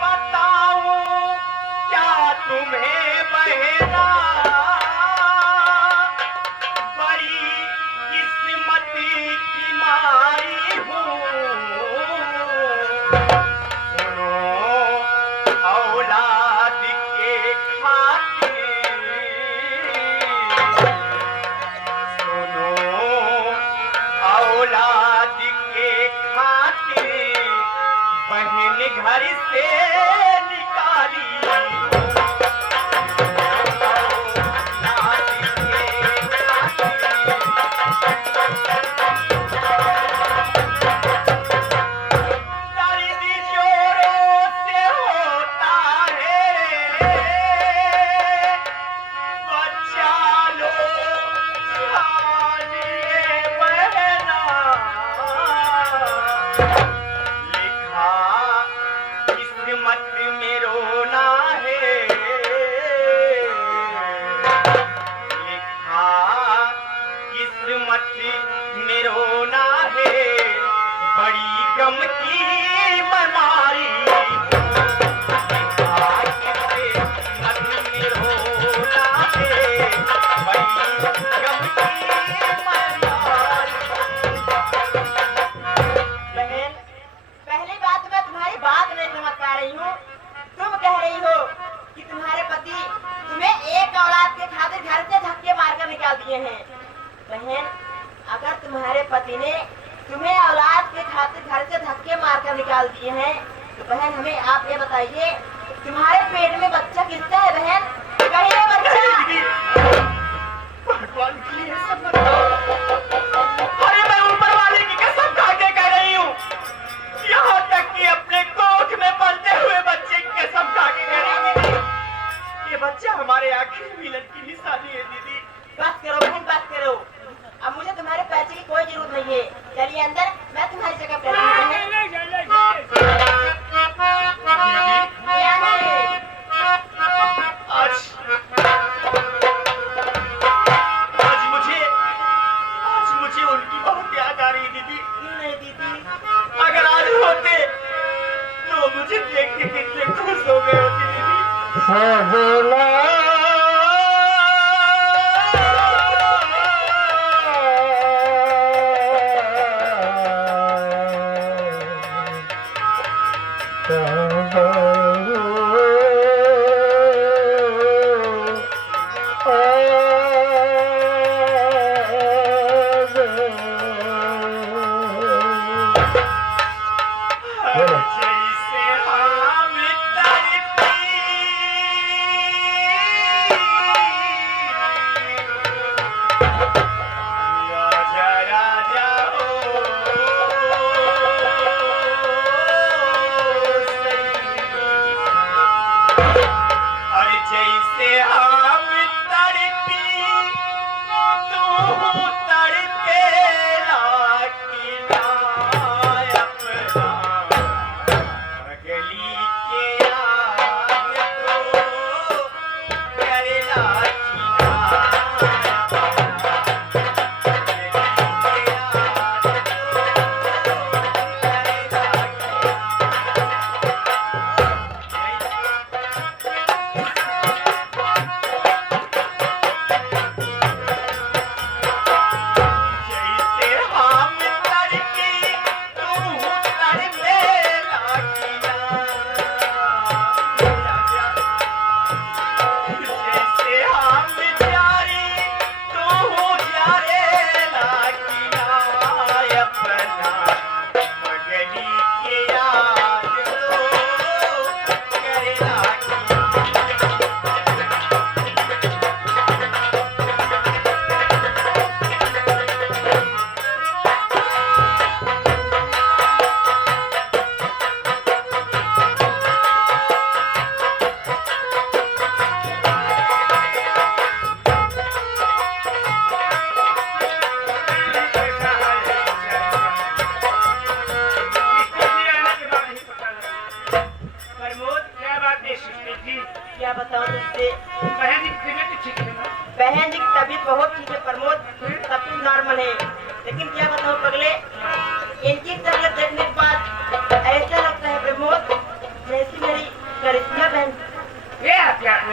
बताऊं क्या तुम्हें बहना, बड़ी किस्मत की मारी हूँ। सुनो औलाद के खातिर, सुनो औलाद के खातिर बहन घर से निकाली। औलाद के दर्द जोरों से होता है, बच्चा लो छानिए बहना। लिखा किस्मत में रोना है, लिखा किस्मत में रोना है, बड़ी गम की बीमारी। लिखा किस्मत में रोना है, बड़ी गम की बीमारी। बहन, पहली बात मैं तुम्हारी बात नहीं समझ पा रही हूँ। तुम कह रही हो कि तुम्हारे पति तुम्हें एक औलाद के खातिर घर से धक्के मारकर निकाल दिए हैं। बहन, अगर तुम्हारे पति ने तुम्हें औलाद के खातिर घर से धक्के मारकर निकाल दिए हैं, तो बहन हमें आप ये बताइए, तुम्हारे पेट में बच्चा किसका है बहन? कहीं बच्चा? भगवान की ये सब बताओ। अरे मैं ऊपर वाले की कसम खा के कह रही हूँ, यहाँ तक कि अपने कोख में पलते हुए बच्चे की कसम खा के कह रही हूँ, दीदी ये बच्चा हमारे आखिरी मिलन की निशानी है। दीदी बस करो बहन, बस करो। अब मुझे तुम्हारे पैसे की कोई जरूरत नहीं है। चलिए अंदर, मैं तुम्हारी जगह पे रहूंगी। क्या है? आज मुझे उनकी बहुत याद आ रही है। दीदी क्यों नहीं दीदी? अगर आज होते तो मुझे देख के कितने खुश हो गए होते। दीदी जैसे हम राजा राजा हो अरे जैसे हम तड़पी तू तड़पे गली के याद तो करेला जैसे हम तड़पी तू तड़पे जैसे हम प्यारी तू प्यारे लागिना अपना मगनी के याद तो करे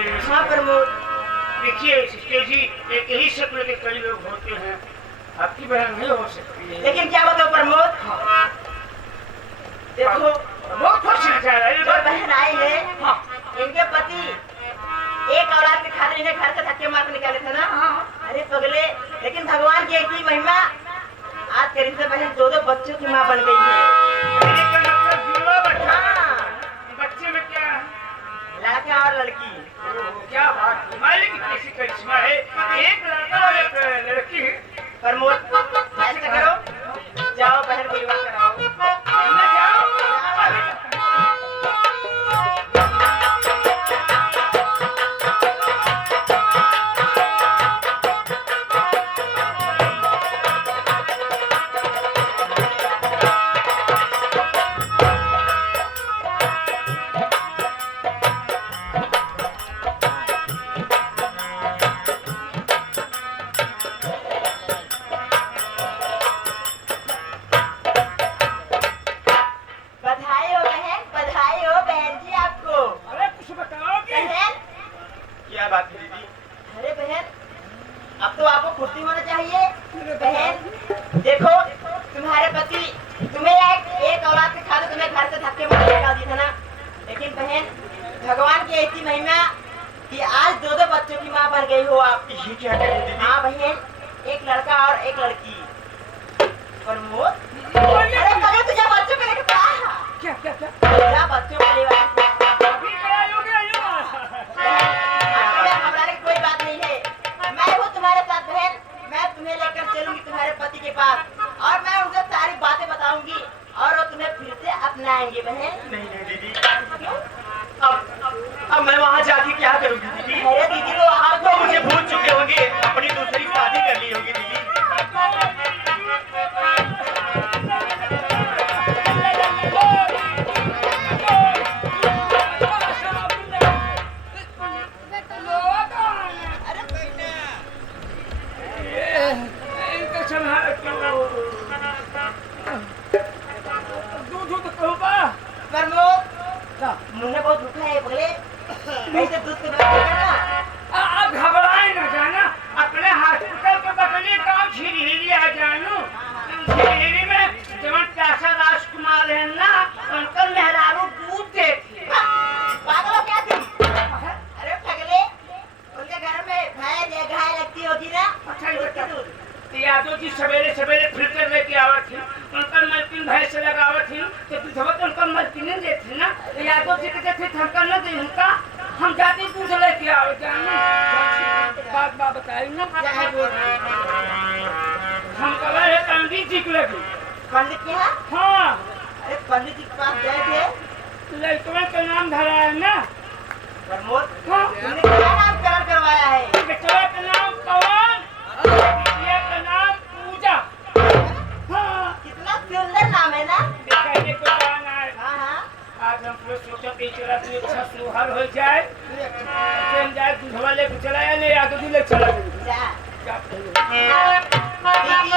हाँ प्रमोद। देखिए सिस्टर जी, एक यही शक्ल के कई लोग होते हैं, आपकी बहन नहीं हो सकती है। लेकिन क्या बताओ प्रमोद, देखो बहुत खुश नजर आ रहा जो है। बहन आई है, हाँ, इनके पति एक औलाद के खातिर इन्हें घर से धक्के मार के निकाले थे ना। अरे पगले, लेकिन भगवान की एक ही महिमा, आज करीब से बहन दो दो बच्चों की माँ बन गई है। कहने का मतलब जुड़वा बच्चा। हाँ, बच्चे में क्या है? लड़का और लड़की। क्या बात है, मालिक की कैसी करिश्मा है, एक लड़का और एक लड़की है। प्रमोद ऐसा करो, जाओ बहन को विवाह कराओ। न जाओ, अभी तक। बधाई हो बहन जी आपको। अरे कुछ बताओगे? बहन, क्या बात है दीदी? अरे बहन, अब तो आपको खुशी होना चाहिए। बहन देखो, तुम्हारे पति तुम्हें एक औलाद के खाते तुम्हें घर से धक्के मार के निकाल दिया था ना। लेकिन बहन, भगवान की ऐसी महिमा कि आज दो दो बच्चों की माँ बन गई हो आप। ये क्या कह रही हैं दीदी? हाँ बहन, एक लड़का और एक लड़की। प्रमोद, अरे मगर तुझे बच्चों को लेकर क्या? क्या क्या क्या? मेरा बच्चों को लेकर अभी कराओगे? घबराने की कोई बात नहीं है। मैं हूँ तुम्हारे साथ बहन, मैं तुम्हें लेकर चलूंगी तुम्हारे पति के पास और मैं उनसे सारी बातें बताऊंगी और वो तुम्हें फिर से अपनाएंगे बहन। नहीं नहीं दीदी, अब मैं वहाँ जाके क्या करूँगी दीदी? अरे दीदी तो आप आप तो मुझे भूल चुके होंगे, अपनी दूसरी शादी कर ली होगी दीदी। इनका संहार करो। दूध तो कहूँगा। प्रमोद, मुन्ने बहुत भूखा है पगले, कैसे दूध के व्यवस्था करना। आप घबराए न जाना, अपने हॉस्पिटल के बगले गाँव झिरहिरी आ जानो। झिरहिरी में जवन प्यासा राजकुमार है ना, उनका मेहरारू दूध देती है। पागल हो क्या तुम? अरे पगले, उनके घर में भैंस गाय लगती होगी ना। अच्छा ये बता, यादव जी सवेरे सवेरे फिल्टर लेके आवत थी, उनका मलकिन भैंस से लगावत थी, तो दूधवा तो उनका मलकिन ने देती ना। यादव जी के देते हमका न दे, उनका हम जाते दूध लेके आओ जानो। बात बताई ना, क्या है बोल? हम कहा है पंडित जी को लगी। पंडित के यहाँ? हाँ, अरे पंडित जी के पास गए थे। लड़कवा का नाम धरा है ना। प्रमोद, हाँ, तुमने क्या नामकरण करवाया है? बचवा का नाम पवन, बिटिया का नाम पूजा। हाँ, कितना सुंदर नाम है ना। कहने को जाना है। हाँ हाँ, आज हम लोग सोचा कि चला तू अच्छा सुहर हो जाए, हम जाए दूधवा लेके चला या नहीं आगे ले चला जाए। जा। क्या कहें? दीदी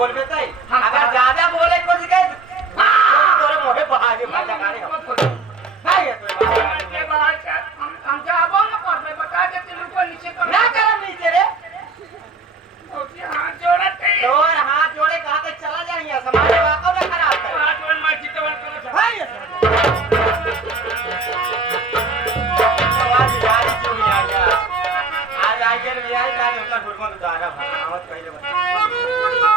बोलबे तई अगर ज्यादा बोले कुछ के तोरे मोहे बहा के भाजा कारे भाई के बड़ा हम जाबो ना करबे बता दे तू को नीचे कर ना करम नीचे रे भौजी हाथ जोड़त है तोर हाथ जोड़े कहा के चला जाइए समाज वाको ना खराब कर हाथ जोड़ मैं चितवन कर भाई आवाज यारी चुन आ गया आज आइए रे यार जाने उनका ढुरमा द्वारा आवत पहले बता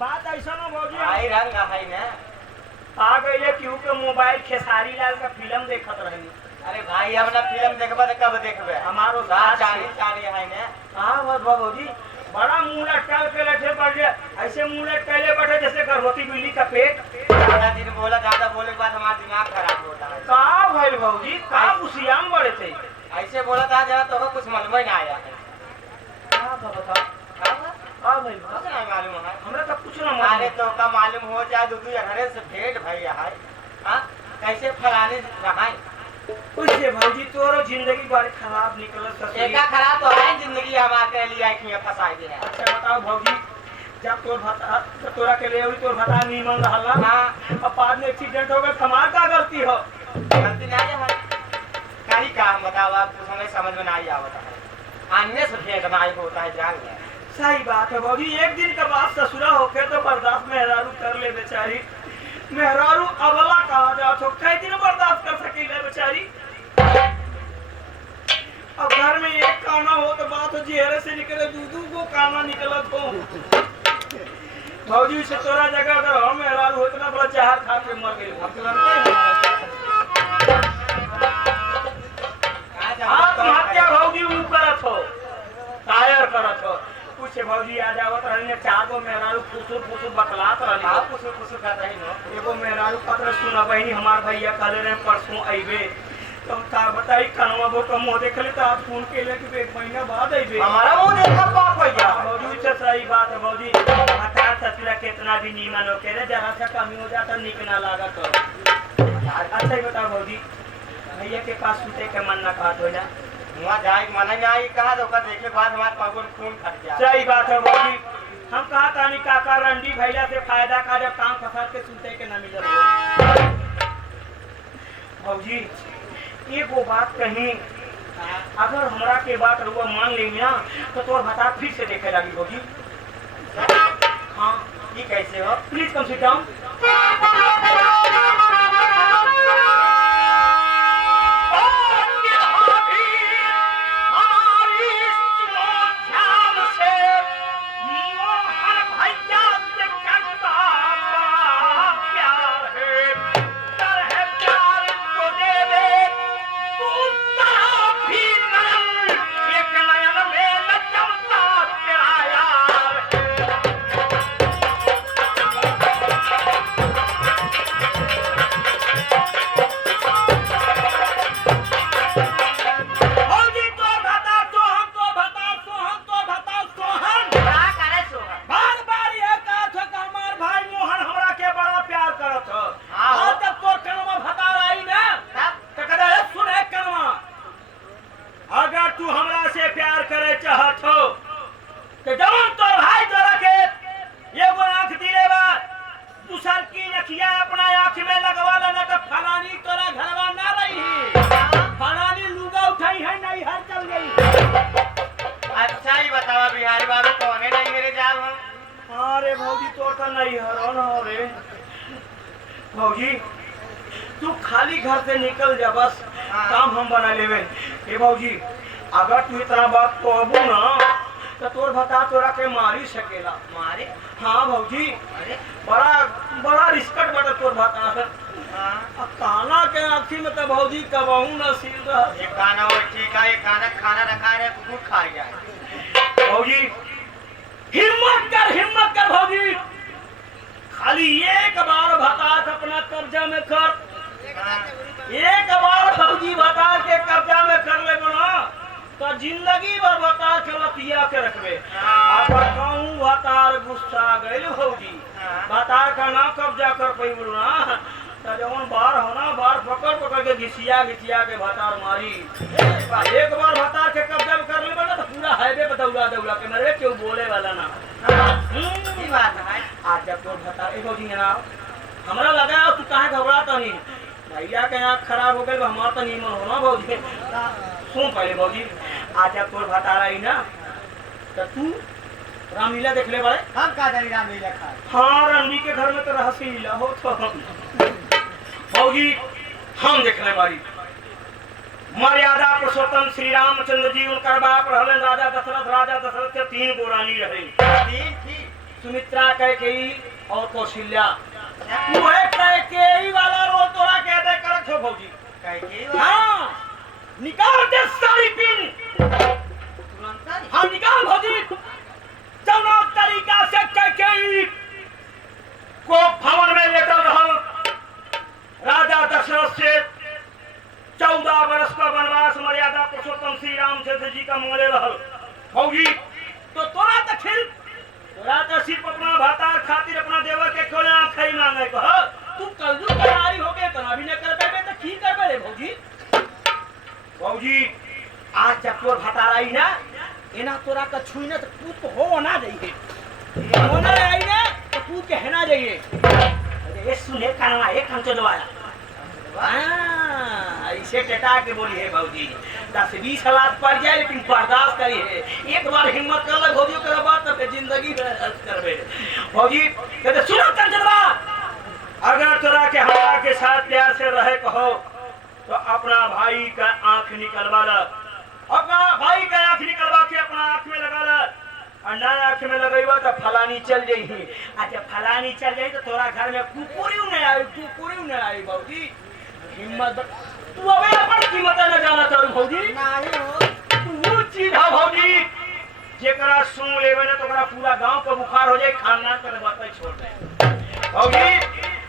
बात ऐसा ना भौजी भाई रंग है ना आ गए क्यों के मोबाइल खेसारी लाल का फिल्म देखत रही अरे भाई हम ना फिल्म देखबा त कब देखबे हमारो साथ चाली चाली है ना हां बस भौजी बड़ा मुंह लटका के बैठे पड़ गया ऐसे मुंह लटकाले बैठे जैसे गर्भवती बिल्ली का पेट ज्यादा दिन बोला ज्यादा बोले के बाद हमारा दिमाग खराब होता है का भइल भौजी का उसियाम बड़े थे ऐसे बोला था जरा तो कुछ मालूम ही ना आया है का बता का भइल कुछ नहीं मालूम है हमरा तो कुछ ना अरे मालूम तो का मालूम हो जाए दूधू घरे से भेंट भई है हां कैसे फलाने रहाई पूछे भौजी तोरो जिंदगी बड़ी खराब निकलत है एका खराब तो है जिंदगी हमारे लिए आई खिया फसाई दे है अच्छा बताओ भौजी जब तोरा के ले तोर भता नीमन रहला हां अब बाद में एक्सीडेंट हो गया हमार का गलती हो गलती नहीं है कहीं काम बताओ आप तो हमें समझ में नहीं आवता है अन्य से भेंट नहीं होता है जान ले सही बात है भौजी एक दिन के बाद ससुरा होके तो बर्दाश्त मेहरारू कर ले बेचारी मेहरारू अबला कहा जा तो कई दिन बर्दाश्त कर सकेगा बेचारी अब घर में एक काना हो तो बात हो चेहरे से निकले दूधू को काना निकलत हो भौजी से तोरा जगह अगर हम मेहरारू हो इतना बड़ा जहर खा के मर गए अब तुरंत आत्महत्या भौजी ऊ करत हो टायर करत हो पूछे भौजी आ जावत रहने चार गो मेहरारू फुसुर बतलात रहने आप कुछ कर रही हो एगो मेहरारू पत्र सुना बहनी हमार भैया कहले रहे परसों अइबे तुम का बताई कनवा वो कम हो देखले तो आप फोन के लेके एक महीना बाद अइबे हमारा मुंह देखा बाप भैया भौजी से सही बात है भौजी हटा ससुरा कितना भी नीमन हो के रे जरा सा कमी हो जाता निक ना लागत हो अच्छा ही बता भौजी भैया के पास सुते के मन ना कहत हो जा वहाँ जाए मना में आई कहा तो देखे के बाद हमारे पागल खून फट गया सही बात है भौजी हम कहा तानी काका रंडी भैया से फायदा का जब काम फंसा के सुनते के न मिलत भौजी एगो बात कहीं अगर हमरा के बात रुआ मान ली ना तो तोर भता फिर से देखे लगी भौजी हाँ ये कैसे हो प्लीज कम सिट डाउन भौजी तू खाली घर से निकल जा बस काम हम बना लेवे ए भौजी अगर तू इतना बात कहबू ना तो तोर भता तोरा के मारी सकेला। मारे हाँ भौजी, अरे बड़ा बड़ा रिस्कट बटे तोर भता है। हाँ काना के आँखी में तो भौजी कबहू न सील रहा। ये खाना और ठीक है, ये खाना खाना न खा रहे कुकुर खा जाए। भौजी हिम्मत कर भौजी, खाली एक बार भता अपना कब्जा में कर, हाँ, एक बार भौजी भता के कब्जा में कर ले बना तो जिंदगी भर भता के लतिया के रखबे। अगर कहूँ भतार गुस्सा गइल भौजी, भतार का ना कब्जा कर पैबू ना तो जवन बार होना बार पकड़ के घिसिया के भतार मारी। एक बार भतार के कब्जा में कर ले बना तो पूरा हाईवे पे दौड़ा के मरे, क्यों बोले वाला ना। ये बात है। आज जब तो भतार ए भौजी ना हमरा लगा तू काहे घबराता नहीं, भैया के आँख खराब हो गए हमारा तो नीमन होना भौजी। सुन पहले भौजी, आज जब तोर भतार आई ना तो तू रामलीला देख ले बड़े। हम का जानी रामलीला खा। हाँ रणवी के घर में तो रहस्य लीला हो तो भौजी हम देखने वाली मर्यादा पुरुषोत्तम श्री रामचंद्र जी उनका बाप रहलन राजा दशरथ के 3 गो रानी रहे, ठीक ठीक। सुमित्रा, कैकेयी और कौशल्या। वह कैकेयी वाला रोल तोरा कहते करत हो भौजी। कैके हाँ निकाल दे सारी पिन, तुरंत ही। हाँ निकाल भौजी। जौना तरीका से कैकेयी को भवन में लेकर रहल राजा दशरथ से 14 वर्ष का वनवास मर्यादा पुरुषोत्तम श्री रामचंद्र जी का मांगले रहल भौजी, तो तोरा तो सिर्फ अपना भातार खातिर अपना देवर के खोले आंख मांगे कह। तू कलजू नारी होके तना भी न कर पेबे तो की करबे रे भौजी। भौजी आज जब तोर भतार आई ना एना तोरा का छुई ना तो कूद हो ना जाइए, होना आई ना तो कूद के है ना जाइए। अरे ये सुने कानवा एक हम चलवाया। ऐसे टेटा के बोली है भौजी, 10-20 हालात पड़ जाए लेकिन बर्दाश्त करी है। एक बार हिम्मत कर ले भौजी कर बात तो जिंदगी में करबे भौजी। कहते सुनो कंचनवा, अगर तोरा के हमरा के साथ प्यार से रहे कहो तो अपना भाई का आंख निकलवा ला, अपना भाई का आंख निकलवा के अपना आंख में लगा ला और ना आंख में लगेबा तो फलानी चल जाई। अच्छा फलानी चल जाई तो तोरा घर में कुकुरियो नहीं आई भौजी। हिम्मत तू अबे अपन कीमत न जाना चाहू भौजी। नहीं हो। तू चीज है भौजी जेकरा सुन लेवे ना तो ओकरा पूरा गांव का बुखार हो जाए, खानदान के बात छोड़ दे भौजी।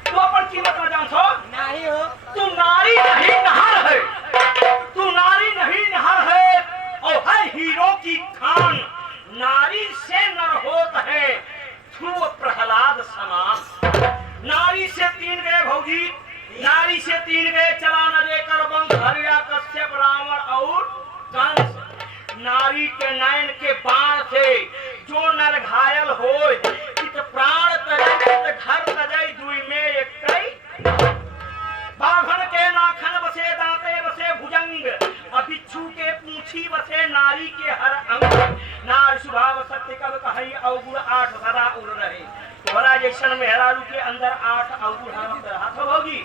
तू अपन कीमत न जान छो। नहीं हो। तू नारी नहीं नहर है, तू नारी नहीं नहर है और है हीरो की खान। नारी से नर होत है ध्रुव प्रहलाद समान। नारी से 3 गए भौजी, नारी से 3 गए चला न देकर वंश हरिया कश्यप रावण और कंस। नारी के नयन के बाण से जो नर घायल हो इत प्राण तजय घर तजय दुई में एक कई। बाघन के नाखन बसे दांते बसे भुजंग और बिच्छू के पूंछी बसे नारी के हर अंग। नार स्वभाव सत्य कब कही अवगुण 8 सदा उड़ रहे। तोहरा जैसन मेहरारू के अंदर 8 अवगुण हाथ भौजी।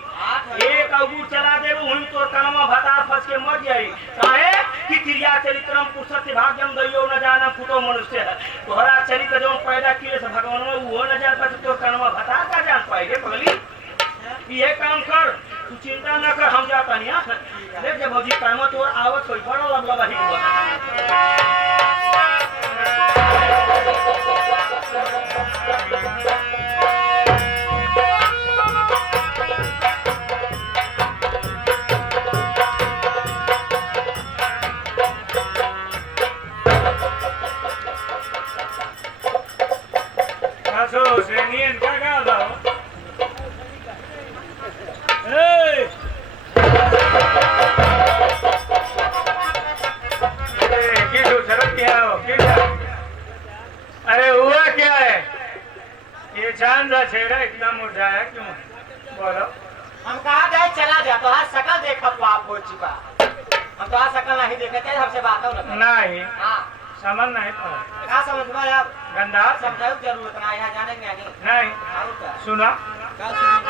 एक अवगुण चला दे वहीं तो कनमा भतार फंस के मर जाई। काहे कि क्रिया चरित्रम पुरुषस्य भाग्यम दैयो न जाना कुतो मनुष्य है। तोहरा चरित्र जो पैदा किए से भगवान में वो न जान पाए तो कनमा भतार का जान पाएगे पगली। ये काम कर, तू चिंता न कर, हम जाता नहीं। देख जब भौजी काम तो आवत होई बड़ा लबला ही अरे हुआ क्या है? ये चांद सा चेहरा इतना मुरझाया क्यों? बोलो। हम कहा गए चला जा तो आज शकल देखा पाप हो चुका। हम तो आज शकल नहीं देखे थे, हमसे बात हो नहीं हाँ समझ नहीं पड़ा। क्या समझ में आप गंदा समझाओ जरूरत ना, यहाँ जाने में नहीं। नहीं और क्या? सुना क्या सुनिए?